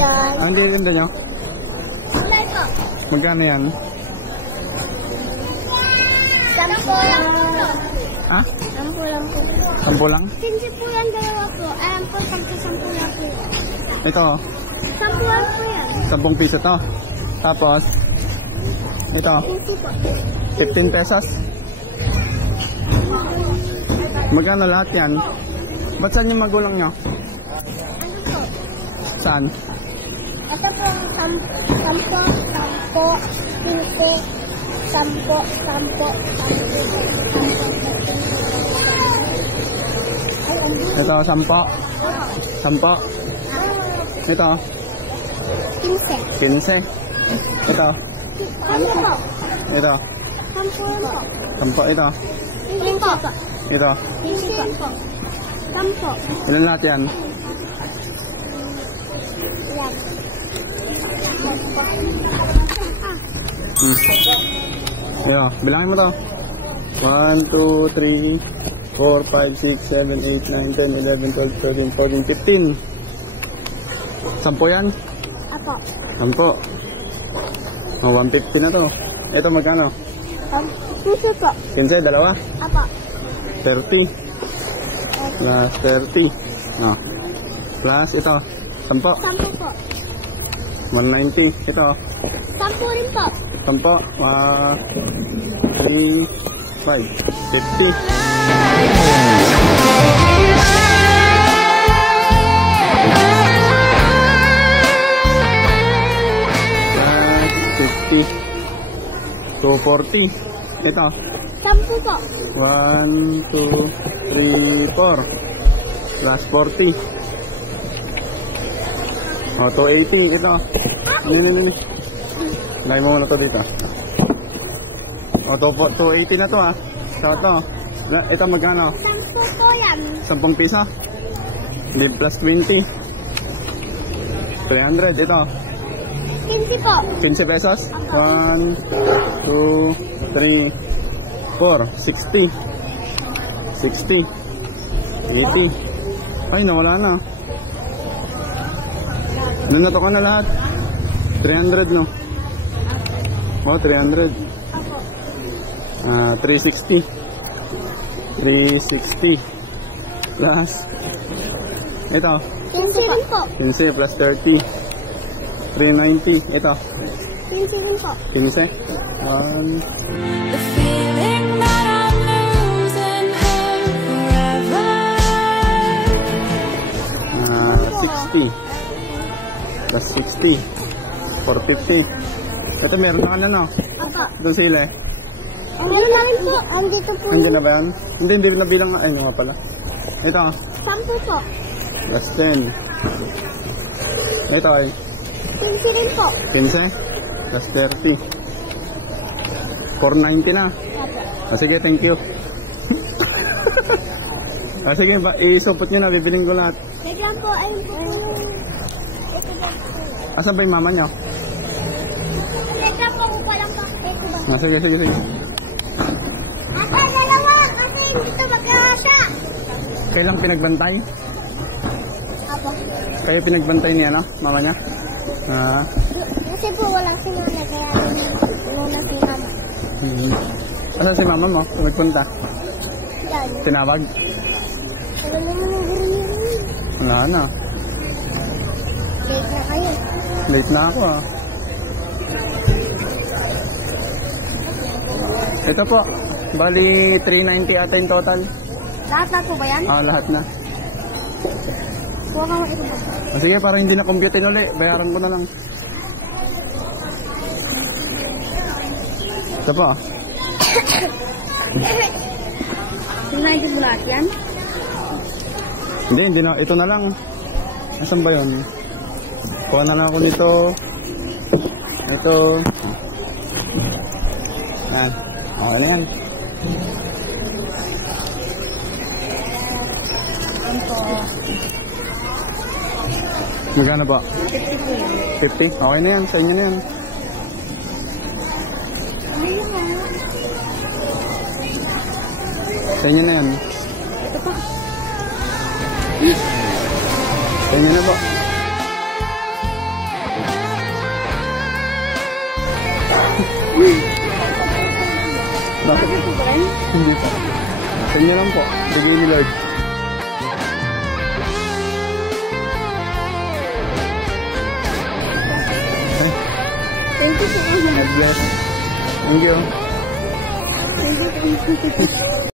yan. Hindi ganda nyo? Kulay po. Magkano yan? 10 lang po. Ha? 10 lang po. 10 lang? 15 po yan, dalawa po. Alam po, 10 lang po. Ito, 10 lang po yan. 10 piso to. Tapos, ito, 15 po. 15 pesos. Magkano lahat yan? Ba't saan yung magulang nyo? Ano po? Saan? Ito po, 10. Ito, 10. 10. Ito, 15. 15. Ito, 10 po. ito, 10 po. 10. Ito, 15 po. ito. 15 po. 10 po. Ilan lahat yan? Yan. Ayo, bilangin mo to. 1, 2, 3, 4, 5, 6, 7, 8, 9, 10, 11, 12, 13, 14, 15. 10 yan? Apo. 10. Oh, 150 na to. Ito magkano? 15 po. 15, dalawa? Apo. 30. Plus 30. No. Plus ito. 10. 10 po. 190. Ito. 10 rin po. 10. 3, 5. 50. 240. Ito. 10 po. 1, 2, 3, 4. Plus 40. O, 280. Ito. Nini. Lagay mo muna to dito. O, 280 na to ha. So, ito. Ito magkano? 10 po yan. 10 piso. Hindi, plus 20. 300. Ito. 15 po. 15 pesos. 1, 2, 3, 4. 60. 60. 80. Ay, nawala na. Nanato ka na lahat. 300, no? Oh, 300. Apo. 360. 360. Plus. Ito. 15 rin po. 15 plus 30. 390. Ito. 15 rin po. 15. The feeling that I'm losing her forever. 60. Plus 60. 450. Ito meron na no? Apo. Doon sila eh. Andito na rin po. Andito po. Hindi na ba yan? Hindi na bilang. Ay, nga pala. Ito. 10 po. Plus 10. Ito ay 15 rin po. 15. Plus 30. 490 na. Apo. Sige, thank you. Sige, isupot nyo na. Bibiling ko lahat. Bigyan po. Ayun po. Asan ba yung mama nyo? Bigyan po. Walang pa. Ito ba? Sige. Ata, dalawa. Kasi dito magkakasa. Kailang pinagbantay? Apo. Kayo pinagbantay niya, no? Mama niya? Kasi po walang sinanay. Kaya nuna si mama. Asan si mama mo? Nagpunta? Yan. Tinawag? Alam mo naman gano'n. Wala na. Late na kayo. Late na ako ah. Ito po. Bali 390 ata yung total. Lahat po ba yan? Lahat na. Kuha ka mo ito ba? Sige, para hindi na computin ulit. Bayaran ko na lang. Ito po. Sinayos mo lahat yan? Hindi na. Ito na lang. Asan ba yun? Kuha na lang ako nito. Ito. Okay na yan. Magkano ba? 50? Okay na yan. Sa inyo na yan. Sa inyo na yan. Sa inyo na po. Bakit? Hindi pa. Sa inyo lang po. Bigay ni Lord. Thank you so much. God bless. Thank you. Thank you.